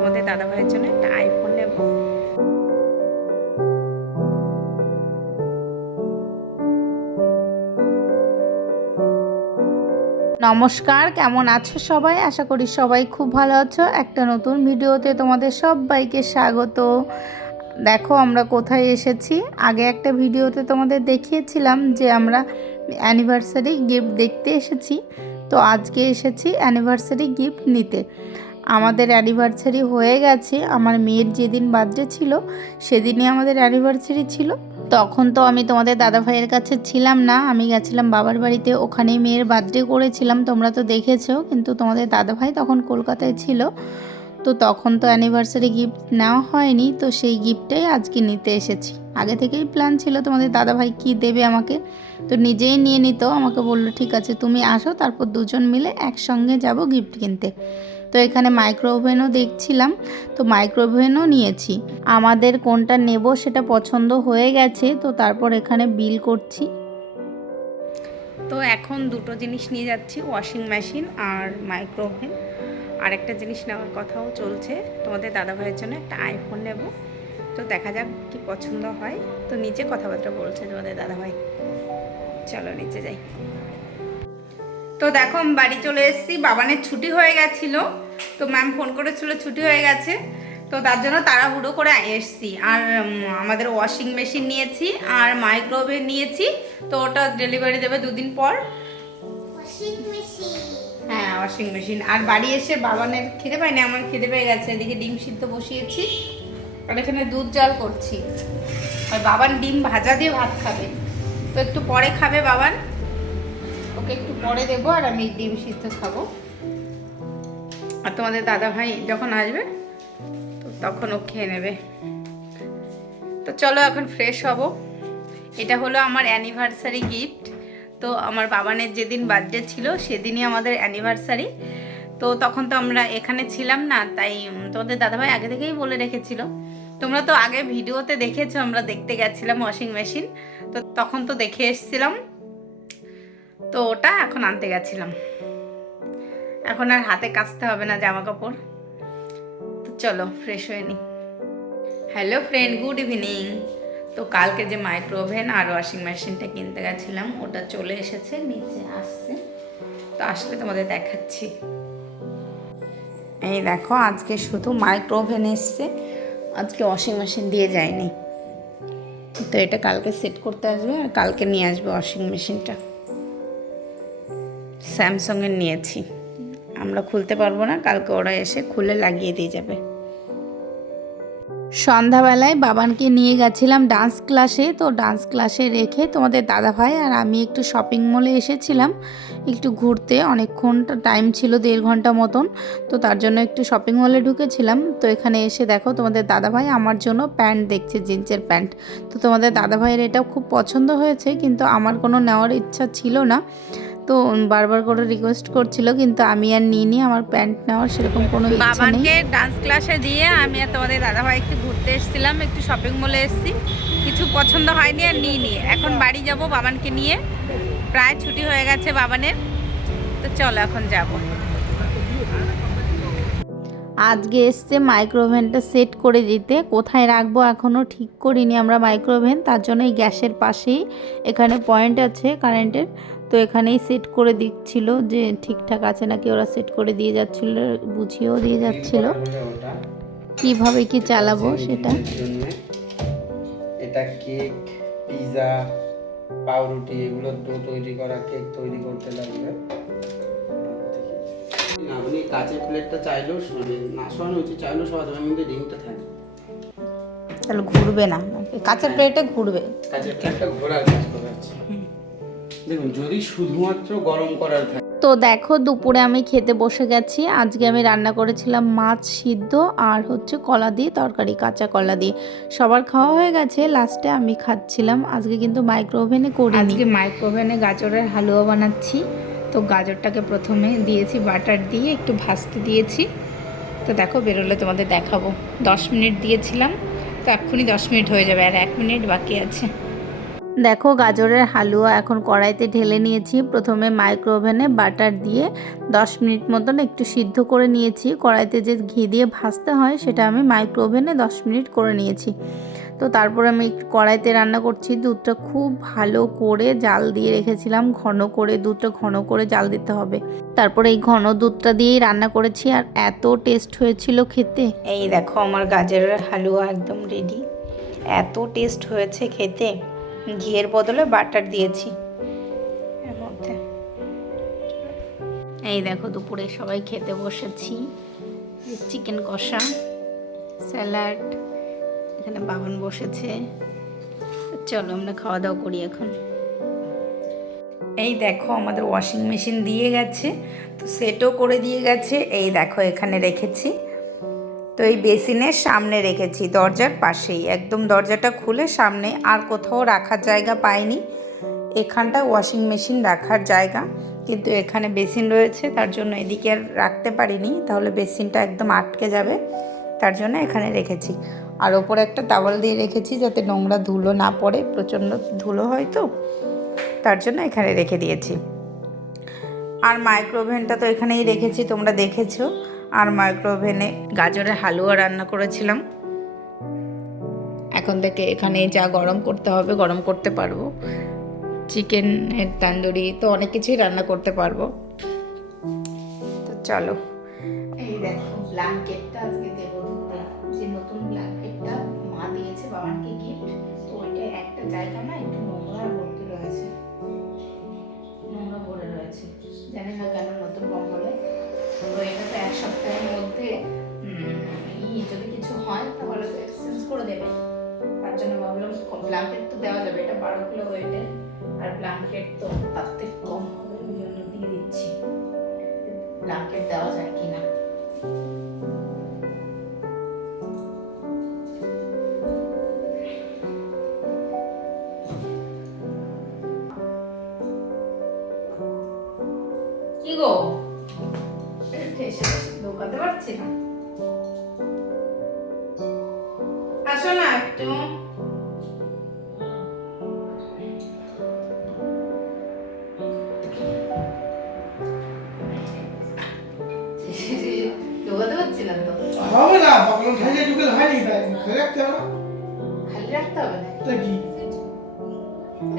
তোমাদের দাদাভাইয়ের জন্য একটা আইফোন নেব। নমস্কার, কেমন আছো সবাই? আশা করি সবাই খুব ভালো আছো। একটা নতুন ভিডিওতে তোমাদের সবাইকে স্বাগত। দেখো আমরা কোথায় এসেছি। আগে একটা ভিডিওতে তোমাদের দেখিয়েছিলাম যে আমরা অ্যানিভার্সারি গিফট দেখতে এসেছি। তো আজকে এসেছি অ্যানিভার্সারি গিফট নিতে। আমাদের অ্যানিভার্সারি হয়ে গেছে। আমার মেয়ের যেদিন বার্থডে ছিল সেদিনই আমাদের অ্যানিভার্সারি ছিল। তখন তো আমি তোমাদের দাদাভাইয়ের কাছে ছিলাম না, আমি গেছিলাম বাবার বাড়িতে, ওখানেই মেয়ের বার্থডে করেছিলাম, তোমরা তো দেখেছো। কিন্তু তোমাদের দাদাভাই তখন কলকাতায় ছিল, তো তখন তো অ্যানিভার্সারি গিফট নেওয়া হয়নি। তো সেই গিফটটাই আজকে নিতে এসেছি। আগে থেকেই প্ল্যান ছিল তোমাদের দাদাভাই কি দেবে আমাকে, তো নিজেই নিয়ে নিত। আমাকে বললো ঠিক আছে তুমি আসো, তারপর দুজন মিলে একসঙ্গে যাব গিফট কিনতে। তো এখানে মাইক্রো ওভেনও দেখছিলাম, তো মাইক্রো ওভেনও নিয়েছি। আমাদের কোনটা নেব সেটা পছন্দ হয়ে গেছে, তো তারপর এখানে বিল করছি। তো এখন দুটো জিনিস নিয়ে যাচ্ছি, ওয়াশিং মেশিন আর মাইক্রো ওভেন। আর একটা জিনিস নেওয়ার কথাও চলছে, তোমাদের দাদাভাইয়ের জন্য একটা আইফোন নেব। তো দেখা যাক কি পছন্দ হয়। তো নিচে কথাবার্তা বলছে তোমাদের দাদাভাই, চলো নিচে যাই। তো দেখো আমি বাড়ি চলে এসেছি। বাবানের ছুটি হয়ে গেছিলো, তো ম্যাম ফোন করেছিল ছুটি হয়ে গেছে, তো তার জন্য তাড়াহুড়ো করে এসেছি। আর আমাদের ওয়াশিং মেশিন নিয়েছি আর মাইক্রোওভেন নিয়েছি। তো ওটা ডেলিভারি দেবে দুদিন পর। হ্যাঁ ওয়াশিং মেশিন। আর বাড়ি এসে বাবানের খিদে পায়নি, আমার খিদে পেয়ে গেছে। এদিকে ডিম সিদ্ধ বসিয়েছি আর এখানে দুধ জাল করছি। আর বাবান ডিম ভাজা দিয়ে ভাত খাবে, তো একটু পরে খাবে বাবান, ওকে একটু পরে দেবো। আর আমি ডিম সিদ্ধ খাবো। আর তোমাদের দাদাভাই যখন আসবে তো তখন ও খেয়ে নেবে। তো চলো এখন ফ্রেশ হব। এটা হলো আমার অ্যানিভার্সারি গিফট। তো আমার বাবানের যেদিন বার্থডে ছিল সেদিনই আমাদের অ্যানিভার্সারি। তো তখন তো আমরা এখানে ছিলাম না, তাই তোমাদের দাদাভাই আগে থেকেই বলে রেখেছিল। তোমরা তো আগে ভিডিওতে দেখেছো, আমরা দেখতে গেছিলাম ওয়াশিং মেশিন, তো তখন তো দেখে এসেছিলাম। তো ওটা এখন আনতে গেছিলাম। এখন আর হাতে কাচতে হবে না জামা কাপড়। তো চলো ফ্রেশ হয়ে নিই। Hello friend, good evening. তো কালকে যে মাইক্রো ওভেন আর ওয়াশিং মেশিনটা কিনতে গেছিলাম ওটা চলে এসেছে, নিচে আসছে। তো আসলে তোমাদের দেখাচ্ছি। এই দেখো আজকে শুধু মাইক্রো ওভেন এসছে, আজকে ওয়াশিং মেশিন দিয়ে যায়নি। তো এটা কালকে সেট করতে আসবে আর কালকে নিয়ে আসবে ওয়াশিং মেশিনটা। স্যামসাংয়ের নিয়েছি, আমরা খুলতে পারবো না, কালকে ওরা এসে খুলে লাগিয়ে দিয়ে যাবে। সন্ধ্যাবেলায় বাবানকে নিয়ে গেছিলাম ডান্স ক্লাসে। তো ডান্স ক্লাসে রেখে তোমাদের দাদাভাই আর আমি একটু শপিং মলে এসেছিলাম একটু ঘুরতে। অনেকক্ষণ টাইম ছিল, 1.5 ঘন্টা মতন। তো তার জন্য একটু শপিং মলে ঢুকেছিলাম। তো এখানে এসে দেখো তোমাদের দাদাভাই আমার জন্য প্যান্ট দেখছে, জিন্সের প্যান্ট। তো তোমাদের দাদাভাইয়ের এটা খুব পছন্দ হয়েছে, কিন্তু আমার কোনো নেওয়ার ইচ্ছা ছিল না। তো বারবার করে রিকোয়েস্ট করছিল, কিন্তু আমি আর নিইনি, আমার প্যান্ট নেওয়ার সেরকম কোনো ইচ্ছা নেই। বাবানকে ডান্স ক্লাসে দিয়ে আমি আর তোমাদের দাদাভাই একটু ঘুরতে এসেছিলাম, একটু শপিং মলে এসেছি। কিছু পছন্দ হয়নি আর নিইনি। এখন বাড়ি যাব বাবানকে নিয়ে, প্রায় ছুটি হয়ে গেছে বাবানের। তো চলো এখন যাব। আজকে এসছে মাইক্রো ওভেনটা সেট করে দিতে। কোথায় রাখবো এখনও ঠিক করিনি আমরা মাইক্রো ওভেন, তার জন্য এই গ্যাসের পাশেই এখানে পয়েন্ট আছে কারেন্টের, তো এখানেই সেট করে দিচ্ছিল যে ঠিকঠাক আছে নাকি। ওরা সেট করে দিয়ে যাচ্ছিল, বুঝিয়েও দিয়ে যাচ্ছিল কিভাবে কি চালাবো সেটা। এটা কেক, পিজা, পাউরুটি এগুলো ডো তৈরি করা, কেক তৈরি করতে লাগবে। আপনি কাঁচের প্লেটটা চাইলেও মানে না শোয়ানো উচিত, চাইলেও শোয়া যাবে, কিন্তু রিংটা থাকে তাহলে ঘুরবে না, কাঁচের প্লেটে ঘুরবে। কাঁচের প্লেটটা ঘোরার কাজ করাচ্ছে। দেখুন যদি শুধুমাত্র গরম করার থাকে। তো দেখো দুপুরে আমি খেতে বসে গেছি। আজকে আমি রান্না করেছিলাম মাছ সিদ্ধ আর হচ্ছে কলা দিয়ে তরকারি, কাঁচা কলা দিয়ে। সবার খাওয়া হয়ে গেছে, লাস্টে আমি খাচ্ছিলাম। আজকে কিন্তু মাইক্রো ওভেনে করি, আজকে মাইক্রো ওভেনে গাজরের হালুয়া বানাচ্ছি। তো গাজরটাকে প্রথমে দিয়েছি বাটার দিয়ে একটু ভাজতে দিয়েছি। তো দেখো বেরোলে তোমাদের দেখাবো। 10 মিনিট দিয়েছিলাম, তো এক্ষুনি 10 মিনিট হয়ে যাবে, আর 1 মিনিট বাকি আছে। দেখো গাজরের হালুয়া এখন কড়াইতে ঢেলে নিয়েছি। প্রথমে মাইক্রো ওভেনে বাটার দিয়ে 10 মিনিট মতন একটু সিদ্ধ করে নিয়েছি। কড়াইতে যে ঘি দিয়ে ভাজতে হয় সেটা আমি মাইক্রো ওভেনে 10 মিনিট করে নিয়েছি। তো তারপর আমি কড়াইতে রান্না করছি। দুধটা খুব ভালো করে জাল দিয়ে রেখেছিলাম, ঘন করে, দুধটা ঘন করে জাল দিতে হবে। তারপরে এই ঘন দুধটা দিয়েই রান্না করেছি, আর এত টেস্ট হয়েছিল খেতে। এই দেখো আমার গাজরের হালুয়া একদম রেডি। এত টেস্ট হয়েছে খেতে। ঘিয়ের বদলে বাটার দিয়েছি এর মধ্যে। এই দেখো দুপুরে সবাই খেতে বসেছি। চিকেন কষা, স্যালাড, এখানে বাবান বসেছে। চলো আমরা খাওয়া দাওয়া করি এখন। এই দেখো আমাদের ওয়াশিং মেশিন দিয়ে গেছে, তো সেটও করে দিয়ে গেছে। এই দেখো এখানে রেখেছি, তো এই বেসিনের সামনে রেখেছি, দরজার পাশেই, একদম দরজাটা খুলে সামনে। আর কোথাও রাখার জায়গা পাইনি। এখানটা ওয়াশিং মেশিন রাখার জায়গা, কিন্তু এখানে বেসিন রয়েছে, তার জন্য এদিকে আর রাখতে পারিনি, তাহলে বেসিনটা একদম আটকে যাবে, তার জন্য এখানে রেখেছি। আর ওপরে একটা তাওয়াল দিয়ে রেখেছি যাতে নোংরা ধুলো না পড়ে, প্রচণ্ড ধুলো হয় তো, তার জন্য এখানে রেখে দিয়েছি। আর মাইক্রোওভেনটা তো এখানেই রেখেছি, তোমরা দেখেছো। আর মাইক্রোওভেনে গাজরের হালুয়া রান্না করেছিলাম। এখন থেকে এখানে যা গরম করতে হবে গরম করতে পারবো। চিকেনের তান্দুরি তো অনেক কিছুই রান্না করতে পারবো। তো চলো, এই দেখো ব্ল্যাঙ্কেটটা আজকে দেবো ধুতে। যে নতুন ব্ল্যাঙ্কেটটা মা দিয়েছে বাবাকে গিফট, তো ওইটা একটা জায়গা না একটু নোংরা ভর্তি রয়েছে, নোংরা ভরে রয়েছে, জানি না কেন। নতুন কম্বলে তো এটা তো 1 সপ্তাহের মধ্যে যদি কিছু হয় তাহলে তো এক্সচেঞ্জ করে দেবে। তার জন্য ভাবলাম ব্ল্যাঙ্কেট তো দেওয়া যাবে, এটা 12 কিলো ওয়েটের, আর ব্ল্যাঙ্কেট তো তার থেকে কম হবে, ওই জন্য দিয়ে দিচ্ছি। ব্ল্যাঙ্কেট দেওয়া যায় কিনা। কি গো, ঢোকাতে পারছি না, আসো না একটু। ঢোকাতে পারছি না তো। হবে না, পাগল খাইয়ে ঢুকে হয়নি, তাই খালি রাখতে হবে না। খালি রাখতে হবে না, তো কি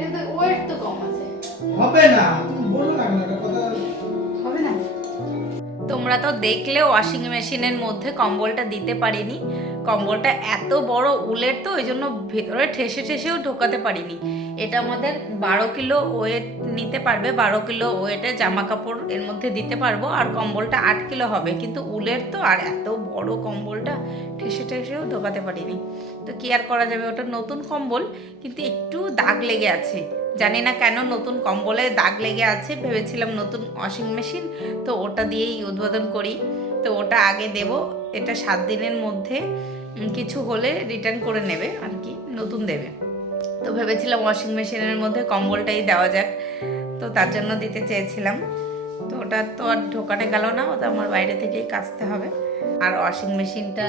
এটা ওয়েট তো কম আছে। হবে না, তুমি বলো না একটা কথা। হবে না। তোমরা তো দেখলে ওয়াশিং মেশিনের মধ্যে কম্বলটা দিতে পারিনি। কম্বলটা এত বড় উলের, তো ওই জন্য ভেতরে ঠেসে ঠেসেও ঢোকাতে পারিনি। এটা আমাদের 12 কিলো ওয়েট নিতে পারবে, 12 কিলো ওয়েটের জামা কাপড় এর মধ্যে দিতে পারবো। আর কম্বলটা 8 কিলো হবে, কিন্তু উলের তো, আর এত বড় কম্বলটা ঠেসে ঠেসেও ঢোকাতে পারিনি। তো কি আর করা যাবে, ওটা নতুন কম্বল, কিন্তু একটু দাগ লেগে আছে। জানি না কেন নতুন কম্বলে দাগ লেগে আছে। ভেবেছিলাম নতুন ওয়াশিং মেশিন, তো ওটা দিয়েই উদ্বোধন করি। তো ওটা আগে দেব, এটা 7 দিনের মধ্যে কিছু হলে রিটার্ন করে নেবে আর কি, নতুন দেবে। তো ভেবেছিলাম ওয়াশিং মেশিনের মধ্যে কম্বলটাই দেওয়া যাক, তো তার জন্য দিতে চেয়েছিলাম। তো ওটা তো আর ঢোকাতে গেল না, ওটা আমার বাইরে থেকেই কাচতে হবে। আর ওয়াশিং মেশিনটা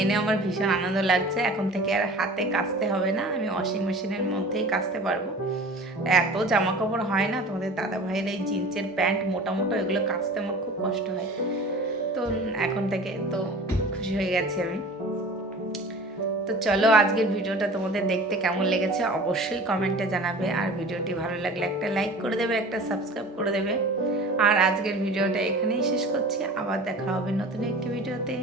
এনে আমার ভীষণ আনন্দ লাগছে। এখন থেকে আর হাতে কাচতে হবে না, আমি ওয়াশিং মেশিনের মধ্যেই কাচতে পারবো। এত জামা কাপড় হয় না, তোমাদের দাদা ভাইয়ের এই জিন্সের প্যান্ট মোটা মোটা, এগুলো কাচতে আমার খুব কষ্ট হয়। তো এখন থেকে তো খুশি হয়ে গেছি আমি। তো চলো, আজকের ভিডিওটা তোমাদের দেখতে কেমন লেগেছে অবশ্যই কমেন্টে জানাবে। আর ভিডিওটি ভালো লাগলে একটা লাইক করে দেবে, একটা সাবস্ক্রাইব করে দেবে। আর আজকের ভিডিওটা এখানেই শেষ করছি, আবার দেখা হবে নতুন একটি ভিডিওতে।